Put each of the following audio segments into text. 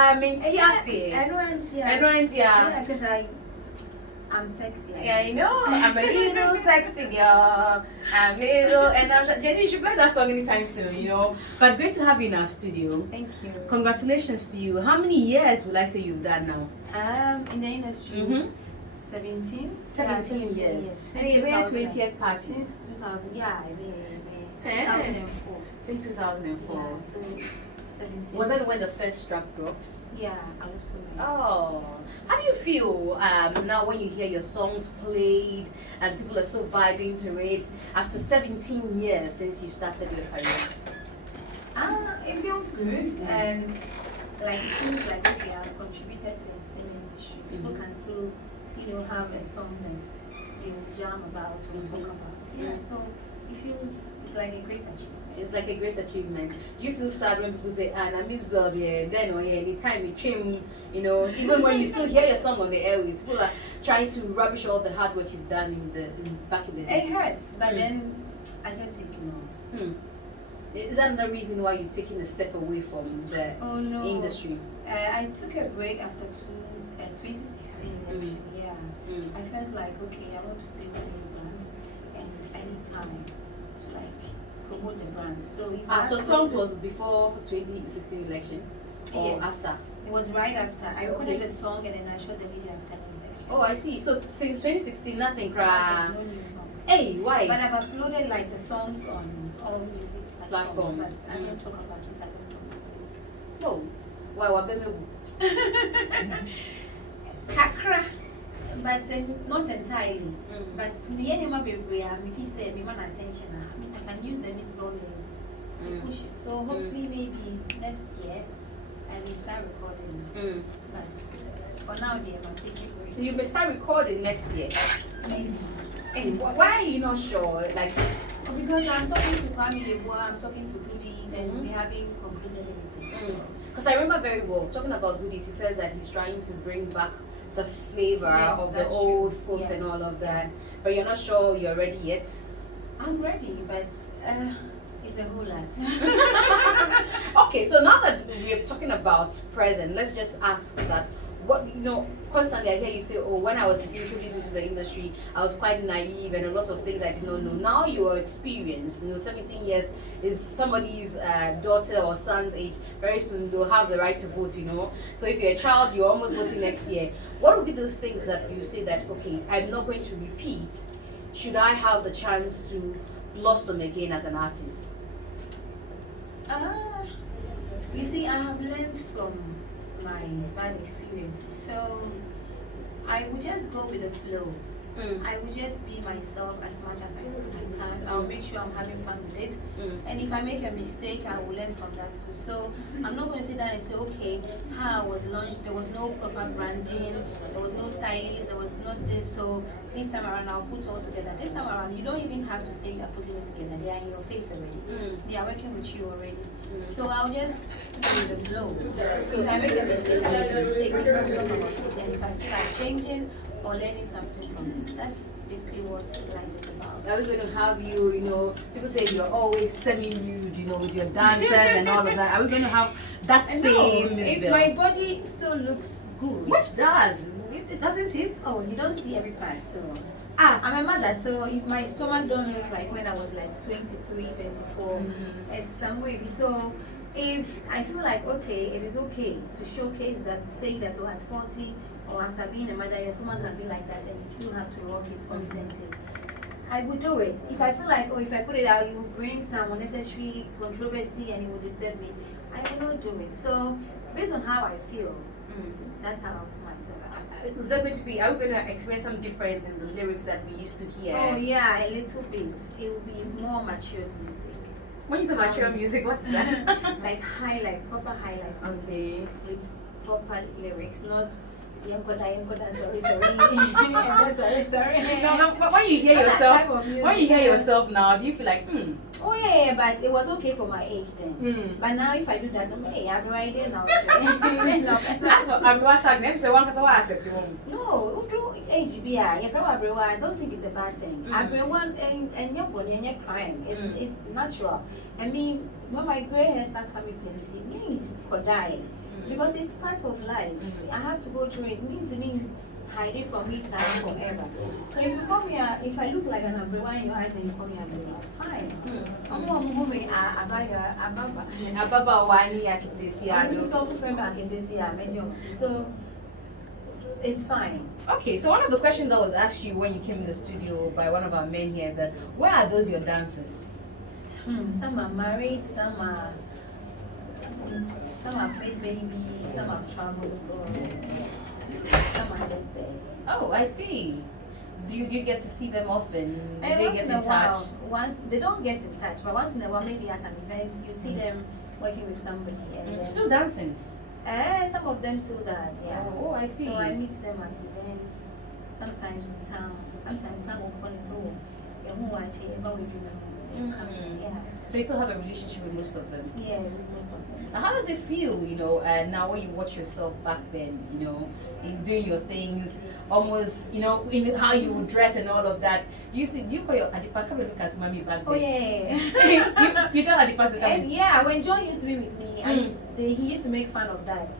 I mean, Tiasi. I know, yeah, because I'm sexy. Yeah, I know. I'm a little sexy girl. I'm little, and I'm Jenny. You should play that song anytime soon, you know. But great to have you in our studio. Thank you. Congratulations to you. How many years would I say you've done now? In the industry, 17. 17 years. And you were 20th party Since 2000. Yeah, I mean, 2004. Since 2004. Yeah, so it's 17. Was that when the first track dropped? Yeah, I also. Oh, how do you feel now when you hear your songs played and people are still vibing to it after 17 years since you started your career? It feels good, and like it feels like okay, I've contributed to the entertainment industry. People can still, have a song that they will jam about or talk about. Yeah, so it feels it's like a great achievement. It's like a great achievement. Do you feel sad when people say, "Anna Mzbel, then or anytime you trim, even when you still hear your song on the airways, people are trying to rubbish all the hard work you've done back in the day." It hurts, but then I just ignore. Is that another reason why you've taken a step away from the industry? I took a break after 2016 election. Yeah, I felt like okay, I want to play with new brands, and I need time to promote the brand. So so Tongues was before 2016 election, or yes, after? It was right after. I recorded a song and then I shot the video after the election. Oh, I see. So since 2016, nothing, no new songs. Hey, why? But I've uploaded the songs on all music platforms. But I don't talk about it. I don't talk about it. Oh, why? Kakra, but not entirely. But the anima baby, if he said we want attention, I can use the Mzbel name to push it. So hopefully maybe next year I will start recording. But for now, I'm taking a break. You may start recording next year. Maybe. Hey, why are you not sure? Because I'm talking to Kwame Yeboah, I'm talking to Goodies, and we haven't concluded anything. Because I remember very well talking about Goodies. He says that he's trying to bring back the flavor of the old folks and all of that. But you're not sure you're ready yet. I'm ready, but it's a whole lot. Okay, so now that we're talking about present, let's just ask that. What constantly I hear you say, oh, when I was introduced into the industry, I was quite naive and a lot of things I did not know. Now you are experienced. 17 years is somebody's daughter or son's age. Very soon they'll have the right to vote. So if you're a child, you're almost voting next year. What would be those things that you say that okay, I'm not going to repeat? Should I have the chance to blossom again as an artist? You see, I have learned from my bad experiences, so I would just go with the flow. I would just be myself as much as I can. I'll make sure I'm having fun with it, and if I make a mistake, I will learn from that too. So I'm not going to sit down and say, okay, how I was launched, there was no proper branding, there was no stylist, there was not this, so this time around I'll put all together. This time around you don't even have to say you are putting it together, they are in your face already. They are working with you already. So I'll just go with the flow. So if I make a mistake, I make a mistake. We don't talk about it. And if I feel like changing or learning something from it, that's basically what life is about. Are we going to have you, people say you're always semi-nude, with your dancers and all of that. Are we going to have that same Mzbel? If my body still looks good. Which does. It doesn't it? Oh, you don't see every part, so. I'm a mother, so if my stomach don't look like when I was 23, 24, it's some way. So if I feel like, okay, it is okay to showcase that, to say that at 40 or after being a mother, your stomach can be like that and you still have to rock it confidently, I would do it. If I feel like, if I put it out, it will bring some unnecessary controversy and it will disturb me, I will not do it. So based on how I feel, that's how myself. Is that going to be, are we going to experience some difference in the lyrics that we used to hear? Oh yeah, a little bit. It will be more mature music. When you say mature music, what's that? Like high life, proper high life. Okay. With proper lyrics, not sorry. No, but when you hear yourself, now, do you feel like, Oh yeah, but it was okay for my age then. But now if I do that, I've no idea now. That's what I'm watching them. So one person will accept you. No, age be I don't think it's a bad thing. Everyone and your body and your crime is natural. I mean, when my gray hair start coming plenty, could die. because it's part of life. I have to go through it. It means hide it from me time forever. So if you come here, if I look like an umbrella in your eyes and you come here, fine. Ababa wani akitesi so it's fine. Okay, so one of the questions that was asked you when you came in the studio by one of our men here is that where are those your dancers? Some are married, some have made babies, some have traveled, some are just there. Oh, I see. Do you get to see them often? Do And they get in touch? Once they don't get in touch, but once in a while, maybe at an event, you see them working with somebody. And Still dancing? Some of them still does, yeah. Oh, I see. So I meet them at events, sometimes in town, sometimes some will call it, so yeah, who watch it, but we do them. Yeah. So you still have a relationship with most of them? Yeah, with most of them. Now, how does it feel, now when you watch yourself back then, in doing your things, almost, in how you would dress and all of that? You call your Adipa, come and look at mommy back then. Oh, yeah. you tell Adipa to come. And yeah, when John used to be with me, and he used to make fun of that.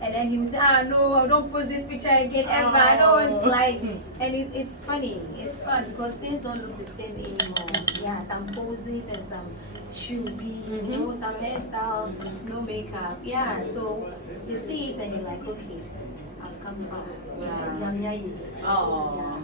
And then he would say, no, don't post this picture again ever. I don't want to like. And it's funny. It's fun because things don't look the same anymore. Yeah, some poses and some should be, some hairstyle, no makeup. Yeah, so you see it and you're like, okay, I've come far. Oh.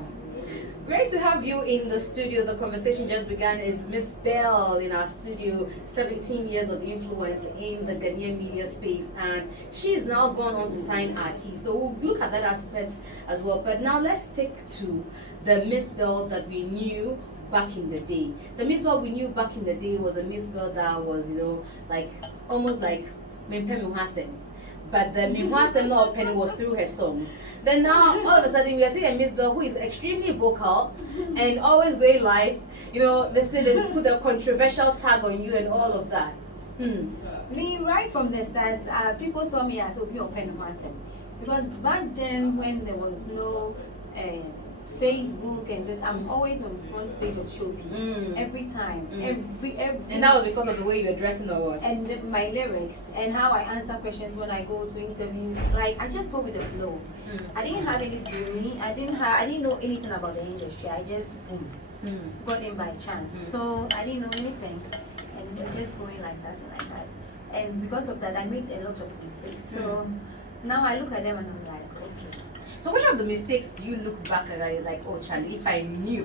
Great to have you in the studio. The conversation just began. It's Mzbel in our studio, 17 years of influence in the Ghanaian media space, and she's now gone on to sign artists. So we'll look at that aspect as well. But now let's take to the Mzbel that we knew back in the day. The Mzbel we knew back in the day was a Mzbel that was, like almost like Mempemi Hassan. But the Mimwasem Penny was through her songs. Then now, all of a sudden, we are seeing a Mzbel who is extremely vocal and always going live. They say they put a controversial tag on you and all of that. Me, right from the start, people saw me as Obi Open Mwasem. Because back then, when there was no Facebook and this, I'm always on the front page of Showbiz every time, every. And that was because of the way you were dressing or what? And my lyrics and how I answer questions when I go to interviews. Like I just go with the flow. I didn't have any degree. I didn't know anything about the industry. I just got in by chance. So I didn't know anything, and just going like that and like that. And because of that, I made a lot of mistakes. So now I look at them and I'm like, okay. So which of the mistakes do you look back at like, oh Charlie, if I knew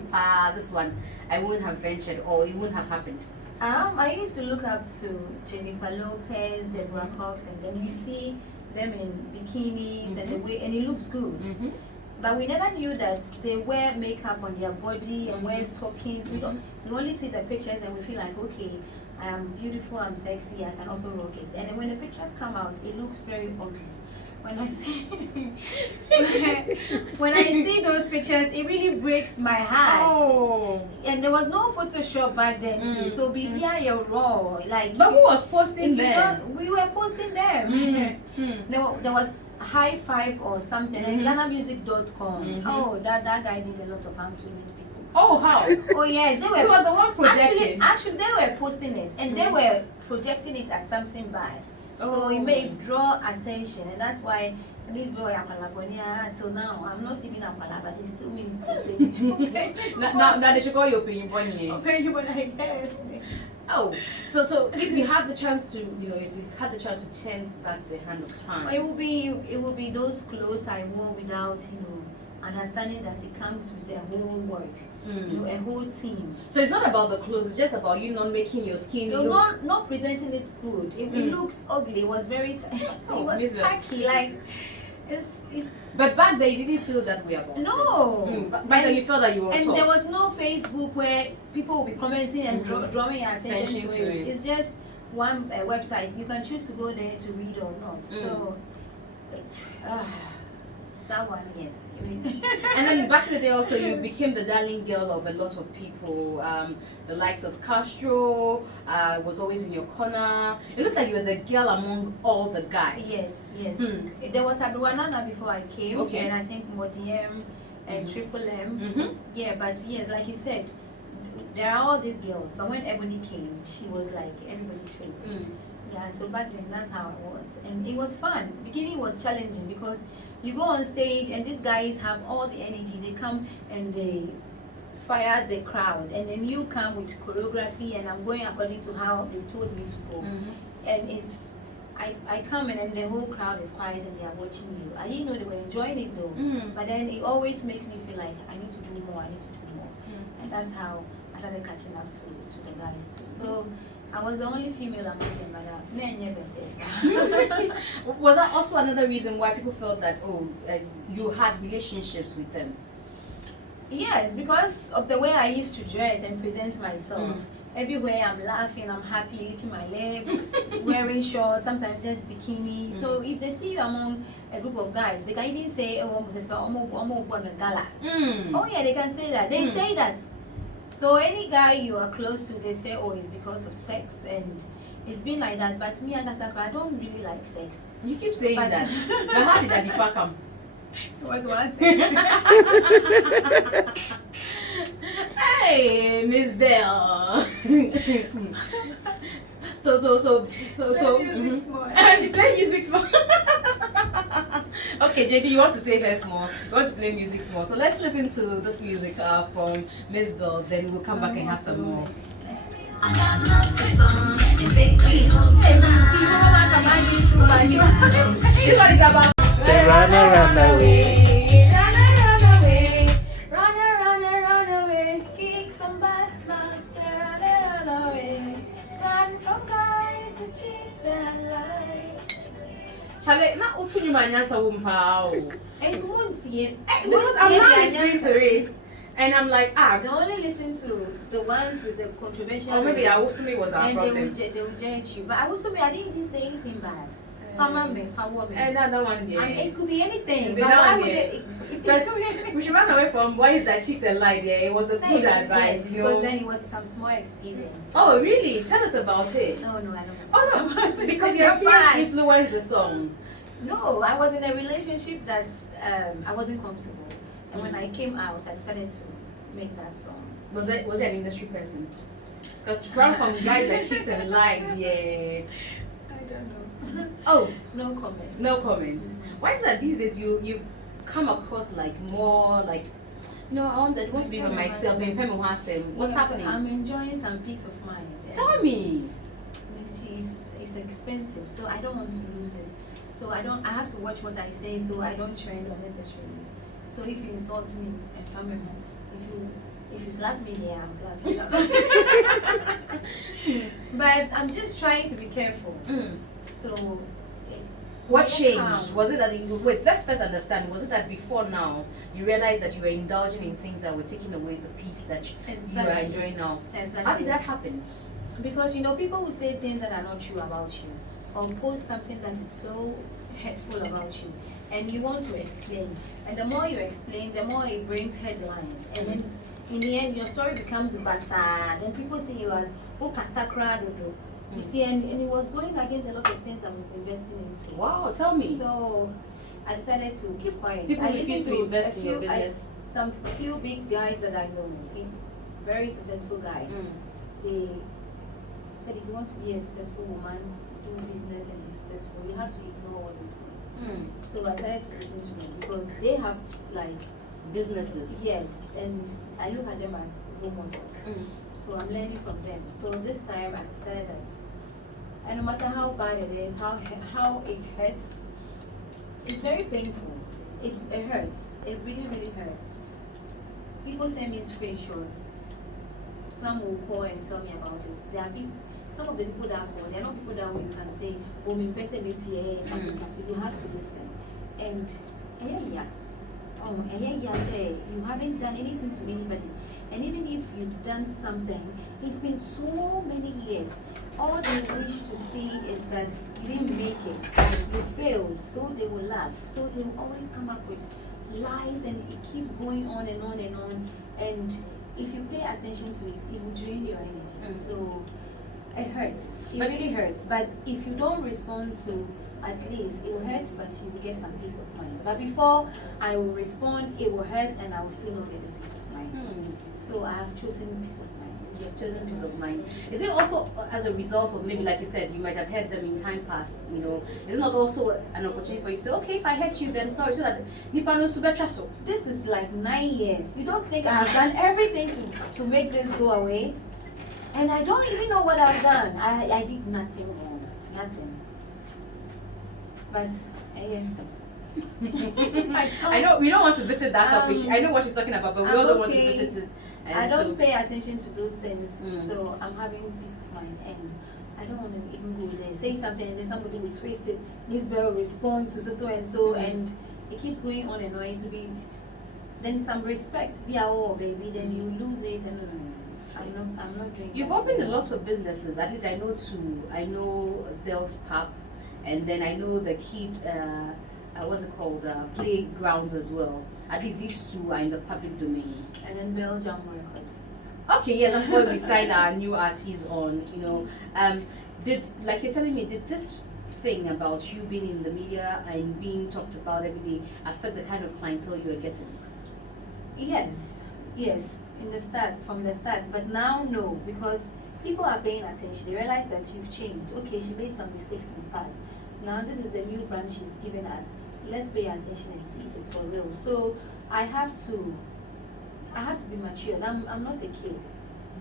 this one, I wouldn't have ventured or it wouldn't have happened? I used to look up to Jennifer Lopez, Deborah Cox, and then you see them in bikinis and the way, and it looks good. But we never knew that they wear makeup on their body and wear stockings. We only see the pictures and we feel like, okay, I am beautiful, I'm sexy, I can also rock it. And then when the pictures come out, it looks very ugly. When I see when I see those pictures, it really breaks my heart. Oh. And there was no Photoshop back then too, so you're raw. Like, but who was posting them? We were posting them. There was High Five or something, and GhanaMusic.com. Oh, that guy did a lot of harm to many people. Oh, how? Oh yes, they were. He was the one projecting. Actually, they were posting it, and they were projecting it as something bad. So it may draw attention, and that's why Mzbel until now I'm not even Apala, but they still mean now they should call you Opinion Bonnie. I guess. Oh, so if you had the chance to, if you had the chance to turn back the hand of time, it would be those clothes I wore without, understanding that it comes with a whole work, a whole team. So it's not about the clothes; it's just about you not making your skin. Not presenting it good. It looks ugly. It was very. It was tacky. Like it's. But back then you didn't feel that way about it. No. Back then you felt that you were and top. There was no Facebook where people will be commenting and drawing your attention to it. It's just one website. You can choose to go there to read or not. So. That one, yes. And then back in the day also you became the darling girl of a lot of people. The likes of Castro was always in your corner. It looks like you were the girl among all the guys. Yes. There was Aduanana before I came, and I think Modiem and Triple M. Yeah, but yes, like you said, there are all these girls. But when Ebony came, she was like everybody's favorite. Yeah, so back then that's how it was, and it was fun. Beginning was challenging because you go on stage and these guys have all the energy. They come and they fire the crowd, and then you come with choreography, and I'm going according to how they told me to go. And it's I come in and the whole crowd is quiet and they are watching you. I didn't know they were enjoying it though, but then it always makes me feel like I need to do more, I need to do more. And that's how I started catching up to the guys too. So I was the only female among them, and Was that also another reason why people felt that you had relationships with them? Yes, because of the way I used to dress and present myself. Everywhere I'm laughing, I'm happy, licking my lips, wearing shorts, sometimes just bikini. So if they see you among a group of guys, they can even say, oh, I'm a gala. Oh yeah, they can say that. They say that. So any guy you are close to, they say, oh, it's because of sex, and it's been like that. But me, Agasaka, I don't really like sex. You keep saying that. But how did that depart come? It was one sex. Hey, Mzbel. so. She play music more. Okay, JD, you want to say less more? You want to play music more? So let's listen to this music from Mzbel. Then we'll come back and have some more. This one is about. Say run away. Charlie, not also you might answer because Because I'm not listening to it, and I'm like, they only listen to the ones with the controversial. or maybe Awusumi was our and problem. they will judge you. But Awusumi, I didn't even say anything bad. And that one, yeah. It could be anything. But But why would it? But we should run away from boys that cheat and lie. Yeah, it was a good advice, Yes, you know. because then it was some small experience. Oh, really? Tell us about it. Oh no, I don't. Oh no, because your experience fine. influenced the song. No, I was in a relationship that I wasn't comfortable, and when I came out, I decided to make that song. Was it an industry person? Because from guys that cheat and lie, yeah. I don't know. Oh, No comment. no comments. Why is that these days you come across like more like, no, I want to be by myself. What's happening? I'm enjoying some peace of mind. Tell me. It's expensive, so I don't want to lose it. So I have to watch what I say, so I don't trend unnecessarily. So if you insult me and family, if you slap me here, I'll slap you. But I'm just trying to be careful. So What changed? Was it that wait, let's first understand, was it that before now you realized that you were indulging in things that were taking away the peace that you are enjoying now? Exactly. How did that happen? Because people will say things that are not true about you, or post something that is so hurtful about you, and you want to explain. And the more you explain, the more it brings headlines, and then in the end your story becomes basa. Then people see you as Kasakra Dodo. You see, and it was going against a lot of things I was investing into. Wow, tell me. So I decided to keep quiet. People I refuse to invest in your business. Some few big guys that I know, very successful guy, they said if you want to be a successful woman, do business and be successful, you have to ignore all these things. So I started to listen to them because they have like Businesses. yes, and I look at them as role models. So I'm learning from them. So this time I decided that, and no matter how bad it is, how it hurts, it's very painful. It hurts. It really, really hurts. People send me screenshots. Some will call and tell me about it. There are people, some of the people that call, they're not people that you can say, oh, me person with you have to listen. And say you haven't done anything to anybody. And even if you've done something, it's been so many years. All they wish to see is that you didn't make it, you failed, so they will laugh. So they will always come up with lies, and it keeps going on and on and on. And if you pay attention to it, it will drain your energy. So it hurts. It really hurts. But if you don't respond to, at least it will hurt, but you will get some peace of mind. But before I will respond, it will hurt, and I will still not get the peace of mind. So I have chosen peace of mind. you've chosen peace of mind. Is it also as a result of maybe, like you said, you might have heard them in time past? You know, is it not also an opportunity for you to say, okay, if I hurt you, then sorry, so that nipa no subetra so. This is like 9 years. You don't think I have done everything to make this go away? And I don't even know what I've done. I did nothing wrong. Nothing. But I know we don't want to visit that topic. I know what she's talking about, but we all don't want to visit it. And I don't pay attention to those things, Mm. so I'm having peace of mind, and I don't want to even go there. Say something, and then somebody will twist it. Mzbel will respond to so and so, and it keeps going on and on. It will be then some respect, be our baby. Then you lose it, and I'm not doing. You've that. opened a lot of businesses. At least I know two. I know Bell's Pub, and then I know the kid. What's it called? Playgrounds as well. At least these two are in the public domain. And then Belgium Records. Okay, yes, that's why we signed our new artists on. You know, did like you're telling me, did this thing about you being in the media and being talked about every day affect the kind of clientele you were getting? Yes, from the start. But now, no, because people are paying attention. They realize that you've changed. Okay, she made some mistakes in the past. Now this is the new brand she's given us. Let's pay attention and see if it's for real. So I have to be mature. I'm not a kid,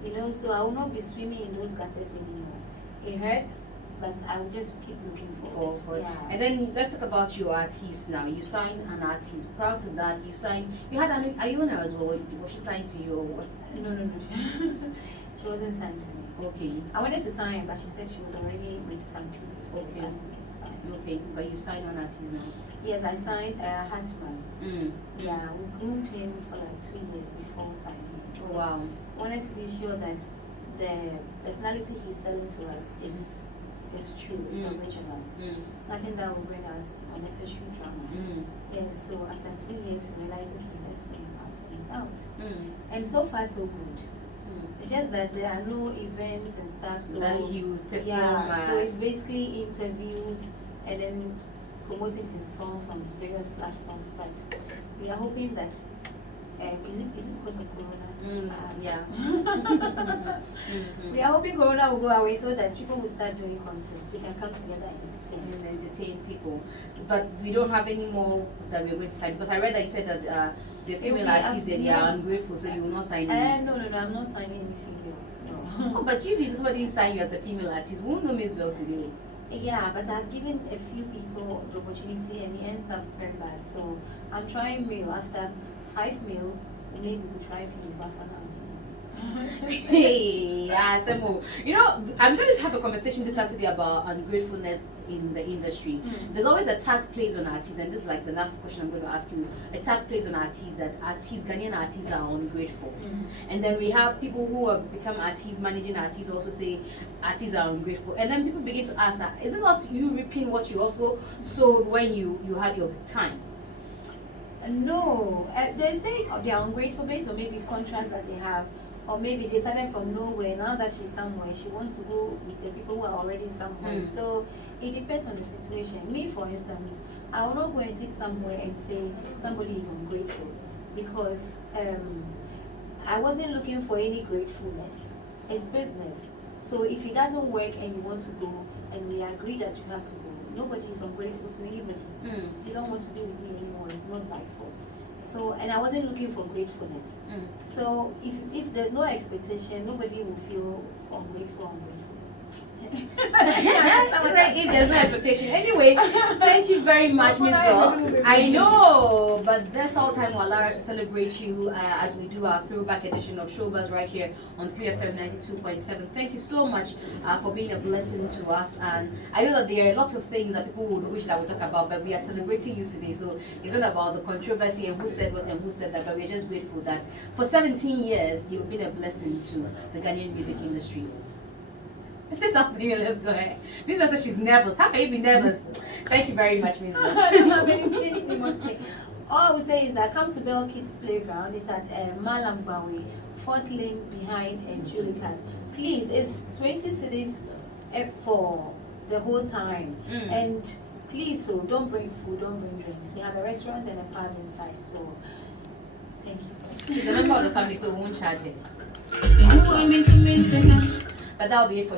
you know. So I will not be swimming in those gutters anymore. It hurts, but I will just keep looking for it. Yeah. And then let's talk about your artist now. You signed an artist. Proud to that. You had an Iona as well. Was she signed to you or what? No. She wasn't signed to me. Okay. I wanted to sign, but she said she was already with some people. So Okay. I didn't get to sign. Okay, but you signed an artist now. Yes, I signed Hartman. Mm. Yeah, we moved him for like 2 years before signing. Wow. Wanted to be sure that the personality he's selling to us is true, it's original. Nothing that will bring us unnecessary drama. Yes, so after 2 years we realized, okay, let's bring him out, and he's out. And so far so good. It's just that there are no events and stuff, so Then he would perform. yeah, so it's basically interviews and then promoting his songs on various platforms. But we are hoping that is it because of Corona? Yeah. We are hoping Corona will go away so that people will start doing concerts. We can come together and entertain people. But we don't have any more that we're going to sign, because I read that you said that the female artists, they are ungrateful, so you will not sign any. No, I'm not signing any female. No. Oh, but you somebody didn't sign you as a female artist. We won't know Mzbel today. Yeah, but I've given a few people the opportunity and it ends up very bad. So I'm trying male. After 5 male, maybe we'll try female, but for now. Hey, Asemo. You know, I'm going to have a conversation this Saturday about ungratefulness in the industry. There's always a tag placed on artists, and this is like the last question I'm going to ask you. A tag placed on artists that Ghanaian artists are ungrateful. And then we have people who have become artists, managing artists, also say artists are ungrateful. And then people begin to ask, is it not you reaping what you also sowed when you had your time? No, they say they are ungrateful based on maybe contracts that they have. Or maybe they started from nowhere. Now that she's somewhere, she wants to go with the people who are already somewhere. So it depends on the situation. Me, for instance, I will not go and sit somewhere and say somebody is ungrateful, because I wasn't looking for any gratefulness. It's business. So if it doesn't work and you want to go, and we agree that you have to go, nobody is ungrateful to anybody. They don't want to be with me anymore. It's not by force. So, and I wasn't looking for gratefulness. So, if there's no expectation, nobody will feel ungrateful. If there's no expectation. Anyway, thank you very much, Miss Bell. I know, but that's all time we'll allow us to celebrate you as we do our throwback edition of Showbuzz right here on 3FM 92.7. Thank you so much for being a blessing to us. And I know that there are lots of things that people would wish that we talk about, but we are celebrating you today. So it's not about the controversy and who said what and who said that, but we're just grateful that for 17 years you've been a blessing to the Ghanaian music industry. Say something, let's go ahead. Miss Bell says she's nervous. How can you be nervous? Thank you very much, Miss Bell. I don't have anything more to say. All I would say is that come to Bell Kids Playground. It's at Malam Bawe, 4th lane behind Julie Cat. Please, it's 20 cities for the whole time. And please, so don't bring food, don't bring drinks. We have a restaurant and a pub inside, so Thank you. She's a member of the family, so we won't charge her. But that'll be it for